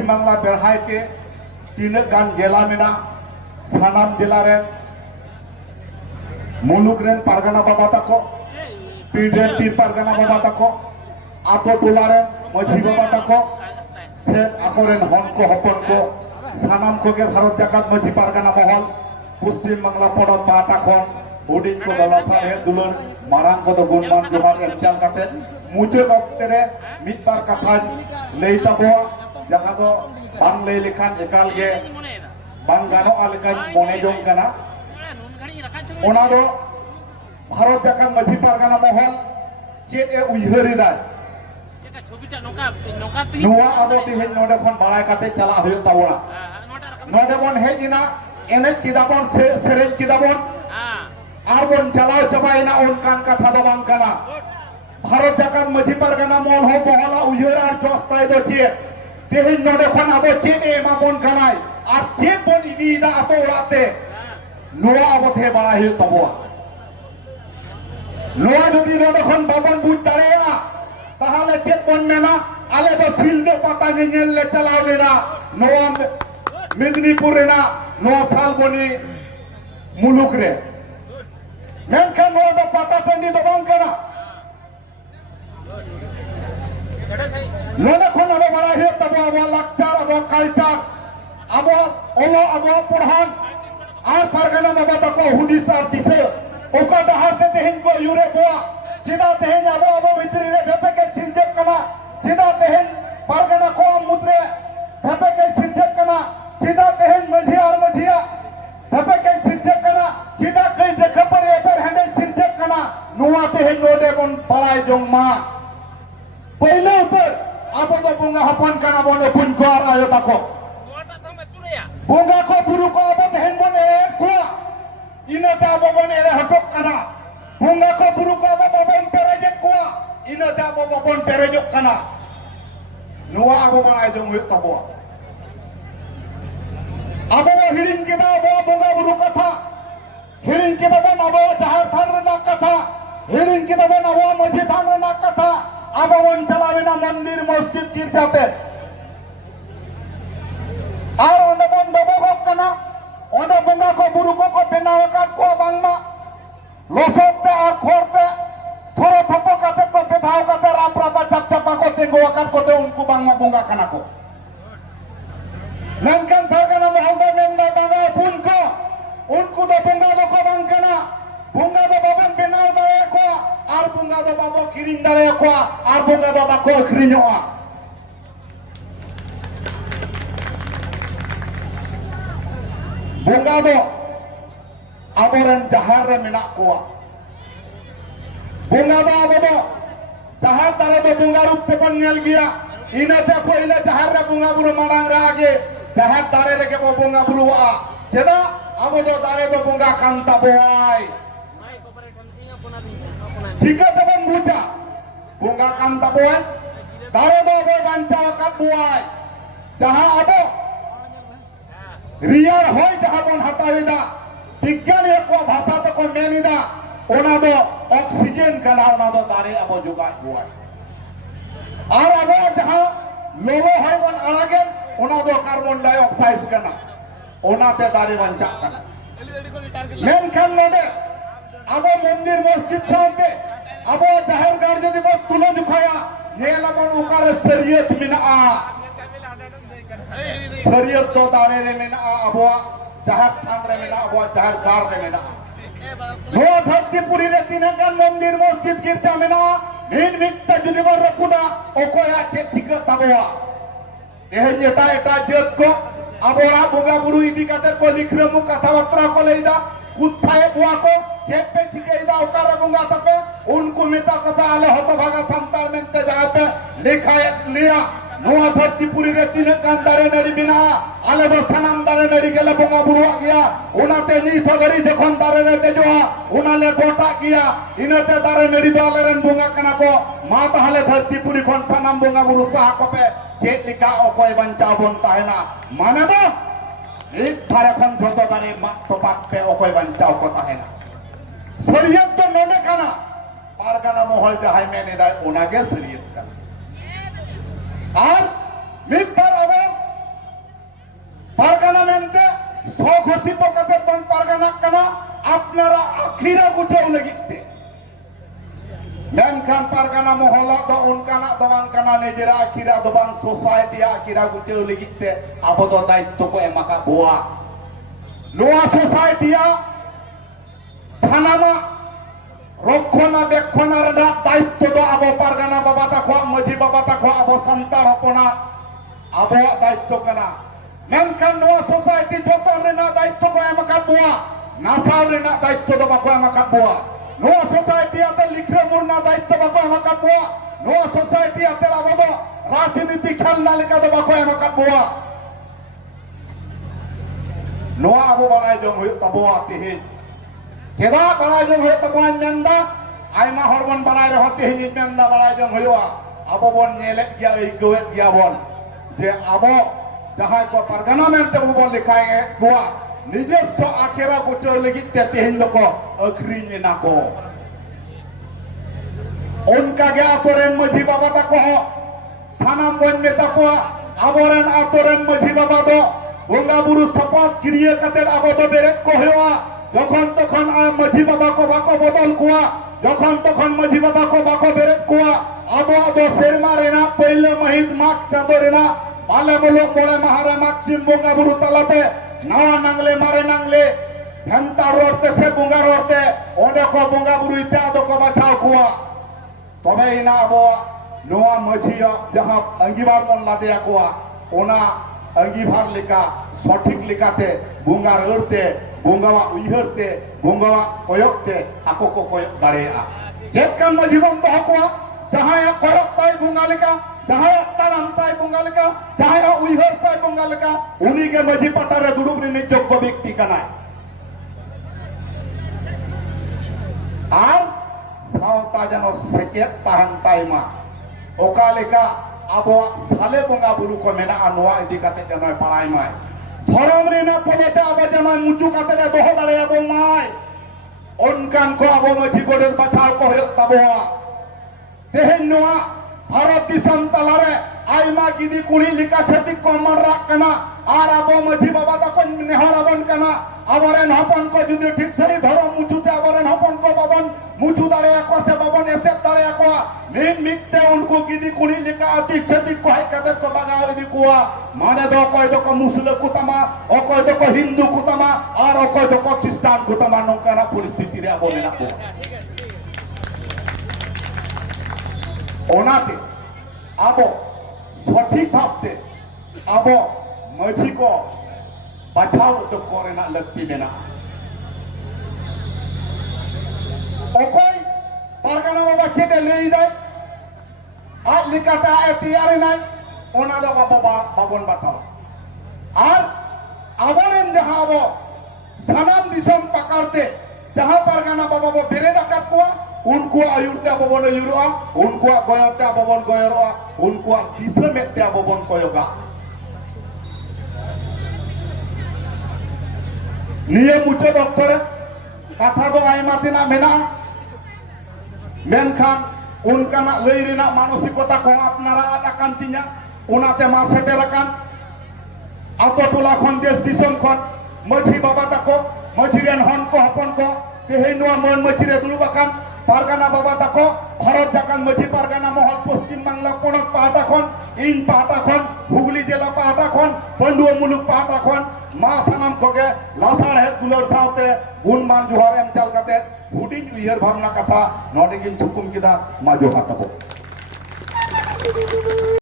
पश्चिम बांगला बेढ़ाई के तीन गान जिला में सानाम जिला रे मुलुक रेन पारगाना बाबा तको पीर पारगाना बाबा तको आतो टोला रे मझी बाबा तको से आकोरेन हन को हपन को सानाम को के भारत जाकात मझी पारगाना महल पश्चिम बांगला पड़त पाटा खन हुडिंग को दलासा है दुलन मारांग को तो गुणमान जोहार एमचाल काते मुझे वक्त रे मिट बार कथा लई तबो जहां दो बांग लई लिखान एकाल गे बांग गानो आलकान मोने जों कना ओना दो भारत जाकात मझी पारगाना महल चेत ए उइहरी दा नुआ आबो तिहिन नोडे खन बाळाय काते चला हुयो ताबोना नोडे बन हेजिना एने चिदाबन सेरेन चिदाबन आर बन चलाव चबाइना उनकान कथा दो बांग कना भारत जाकात मझी पारगाना महल हो बहला उइहर आर जस्ताय दो चे तिहिन नोडे खन आबो चेत ए मा बन कनाय आर चेत बन इदीदा आतो ओराते नुआ आबो थे बाळा हुयो ताबो नुआ जदि नोडे खन बाबन बुझ दाड़ेया ताहले चेत बन मेना आले दो सिलदो पाता ñeñel le चलाव लेना नुआ मेदिनीपुर रेना नुआ सालबनी मुलुक रे मेनखान नुआ दो पाता टंडी दो बांग कना नोडे खन आबो बाड़ा हुयो ताबो आबो लाकचार आबो कालचार आबो ओलो आबो पढ़ान आर पारगाना बाबा तको हुदिस आर दिसे ओका दहार ते तेहिन को युरे बोआ चिदा तेहिन आबो भितरी रे भेपे के सिंजक कना चिदा तेहिन पारगाना को मुद्रे भेपे के सिंजक कना चिदा तेहिन मझी आर मझिया भेपे के सिंजक कना चिदा कई देखे पर एपर हंडे सिंजक कना नुआ तेहिन नोडे बन पड़ाय जों मा पहले ऊपर आबो तो बुंगा हपन कना बन पुन को आर आयो तको बुंगा को बुरु को आबो तेहिन बन ए को इने ताबो बन एरे हटक कना बुंगा को बुरु को आबो बबन पेरेजक को इने ताबो बबन पेरेजक कना नुआ आबो बाय जों हुयो तबो आबो हिरिन केदा आबो बुंगा बुरु कथा हिरिन केदा बन आबो जहार थान रेना कथा हिरिन केदा बन आबो मझी थान रेना कथा आबो बन चलावेना मंदिर मस्जिद गिरजाते आर ओंडे बन दबो कना ओंडे बुंगा को बुरु को बेनाव काट को बांगमा लोसोते आर खोरते थोरो थपो काते को बेधाव काते रापरापा चपचपा को तेंगो काट को ते उनको बांगमा बुंगा कना को ननकन पारगाना महल दो मेंदा बांगा पुन को उनको दो बुंगा दो को बांग कना बुंगा दो बाबन बेनाव दाड़े को आर बुंगा दो बाबो किरिन दाड़े को आर बुंगा दो बाको अखरिñoa बुंगा दो आबोरेन जहार रे मेना कोआ बुंगा दो आबो दो जहार दारे दो बुंगा रूप ते बन नेल गया इनाते पहिले जहार रे बुंगा बुरु मांग रे आगे जहार दारे रे के बो बुंगा बुरु आ चेदा आबो दो दारे दो बुंगा कांता बोय चिका ते बन बुझा बुंगा कांता बोय दारे दो बो बांचा का बोय जहां आबो रियार होय जहां बन हटावेदा विज्ञान एक भाषा तो को मेनिदा ओना दो ऑक्सीजन कना ओना दो दारे आबो जुगाय हुआ आर आबो जहां लोलो होय बन आगे ओना दो कार्बन डाइऑक्साइड कना ओना ते दारे बंचा कना मेनखान नोडे आबो मंदिर मस्जिद साथे आबो जाहिर गाड़ जदि बो तुलो जुखाया नेला बन उकार शरीयत मिना शरीयत तो दारे रे मिना आबो जहार थान रे मेना आबो जहार गार रे मेना नो धरतीपुरी रे तीनगान मंदिर मस्जिद गिरजा मेना मीन मित्ता जुदि बर रपुदा ओकोया चे ठीक ताबोआ एहे एटा जत को आबोरा बुंगा बुरु इदी काते को लिखरमु कथाबार्ता को लेदा कुत्साए बुआ को चेपे चिकेदा ओकारा बुंगा तपे उनको मेता कथा आले होतो भागा संताल मेंते जहां पे लिखा लिया नुआ धरतीपुरी रे तीनगान दारे नड़ी बिना आले दो सनम दारे नड़ी गेले बुंगा बुरु आ गया उनाते नी थगरी जखन दारे रे देजोआ उनाले गोटा गया इनते दारे नड़ी दो आले रेन बुंगा कना को मा ताहले धरतीपुरी खन सनम बुंगा बुरु साहा को पे चेत लिखा ओकोय बंचा बन ताहेना माने दो एक थारे खन जोतो दारे मा तोपाक पे ओकोय बंचा को ताहेना शरीयत तो नोडे कना पारगाना महल जहाय मेने दाय ओनागे शरीयत कना और मिट पर अब apnara akhira gucau legite menkan pargana mohola do unkana do bangkana nejera akhira do bang society akhira gucau legite abo do daitto ko emaka boa noa society a sanama রক্ষণা বেক্ষণার দায়িত্ব তো আবো পারগানা বাবা তাকো মাঝি বাবা তাকো আবো সন্তান হপনা আবো দায়িত্ব কানা মেনখান নোয়া সোসাইটি যত রেনা দায়িত্ব কো এমাকা বুয়া নাসাও রেনা দায়িত্ব তো বাকো এমাকা বুয়া নোয়া সোসাইটি আতে লিখরে মুরনা দায়িত্ব বাকো এমাকা বুয়া নোয়া সোসাইটি আতে আবো তো রাজনীতি খেলনা লেকা তো বাকো এমাকা বুয়া নোয়া আবো বাড়াই জং হই তবো আতিহি Ceda balai jong hoy tapuan menda aima horbon balai reho tehini menda balai jong hoywa abo bon nyelek dia goet dia bon je abo jahai ko pargana mente bon likhai gua নিজস্ব আখেরা বছর লাগি তেহিন লোক আখরিনে নাকো উনকাগে আতরেন মাঝি বাবা তাকো সানাম বন নেতা কো আবরেন আতরেন মাঝি বাবা দো বঙ্গা বুরু শপথ ক্রিয়া কাতের আবদ বেরেক কো হওয়া যখন তখন মাঝি বাবা কো বাকো বদল কুয়া যখন তখন মাঝি বাবা কো বাকো বেরেক কুয়া আবো আদো সেরমা রেনা পইলে মহিত মাক চাঁদ রেনা বালে বলো মোড়ে মাহারে মাকসিম বঙ্গা বুরু তালাতে নাওয়া নাংলে মারে নাংলে ভেন্তা রড়তে সে বঙ্গা রড়তে ওঁডে কো বঙ্গা বুরু ইতে আদো কো বাছাও কুয়া তবে ইনা আবো নোয়া মাঝিয়া যাহা অঙ্গীবার মন লাদে কুয়া ওনা অঙ্গীভার লেখা সঠিক লেখাতে বঙ্গা রড়তে বঙ্গাওয়া উইহরতে বঙ্গাওয়া কয়কতে আকো কো কয়ক দাঁড়িয়া যেকান মাঝি বন্ধ হকুয়া যাহায় কয়ক তাই বঙ্গা লেখা যাহায় তারাম তাই বঙ্গা লেখা যাহায় উইহর তাই বঙ্গা লেখা উনিকে মাঝি পাটারে দুড়ুব রিনি যোগ্য ব্যক্তি কানায় আর সাওতা যেন সেচেত তাহান তাইমা ওকা লেখা আবহাওয়া সালে বঙ্গা বুরু কো মেনা আনোয়া ইদি কাতে যেন পাড়াই মায় ধরম রেনা পলেতে আবো যেন মুচু কাতে দহ দাঁড়িয়ে আবো মায় অনকান কো আবো মাঝি গোড়ের বাছাও কো হয়ে তাবোয়া তেহেন নোয়া ভারত দিশম তালারে আইমা গিদি কুড়ি লিকা থেতি কমন রাখ কানা আর আবো মাঝি বাবা তখন নেহর আবন কানা আবরেন হপন কো যদি ঠিক সরি ধরম মুচুতে আবরেন হপন কো বাবন মুচু দাঁড়িয়ে কো সে বাবন এসে দাঁড়িয়ে কো মিন মিকতে উनको গিদি কুড়ি লিকা অতি ক্ষতি কো হাই কাতে কো বাগাও দি কোয়া মানে দ কয় দ কো মুসলিম কুতামা ও কয় দ কো হিন্দু কুতামা আর ও কয় দ কো খ্রিস্টান কুতামা নঙ্কানা পরিস্থিতি রে আবো মেনা কো ওনাতে আবো সঠিক ভাবতে আবো মাঝি কো বাছাও তো করে না লাগতি মেনা ওকই পারগানা বাবা চেটে লই দেয় আর লিকাটা এতি আরে নাই ওনা দো বাবা বাবন বাতাও আর আবরেন যাহা আবো সানাম দিশম পাকারতে যাহা পারগানা বাবা বো বেরে ডাকাত কোয়া उनको आयुर्ते अबोबन आयुरोआ उनको गयते अबोबन गयरोआ उनको दिसमेते अबोबन कयोगा निये मुचे डॉक्टर कथा दो आइमातिना मेना मेनखान उनकाना लई रेना मानसिकता को आपनारा आटाकान तिना उनाते मा सेटेराकान आतो टोला खन देश दिसम खन मझी बाबा ताको मझिरेन हन को हपन को तेहेनुआ मन मझिरे दुलुबाकान পারগানা বাবা তাকো ভারত জাকান মাঝি পারগানা মহল পশ্চিম বাংলা পণক পাহাটা খন ইন পাহাটা খন হুগলি জেলা পাহাটা খন পান্ডুয়া মুলুক পাহাটা খন মা সানাম খগে লাসার হেদ গুলোর সাথে গুণমান জোহার এম চাল কাতে হুডিং উইহার ভাবনা কথা নডিগিন থুকুম কিদা মা জোহার তাকো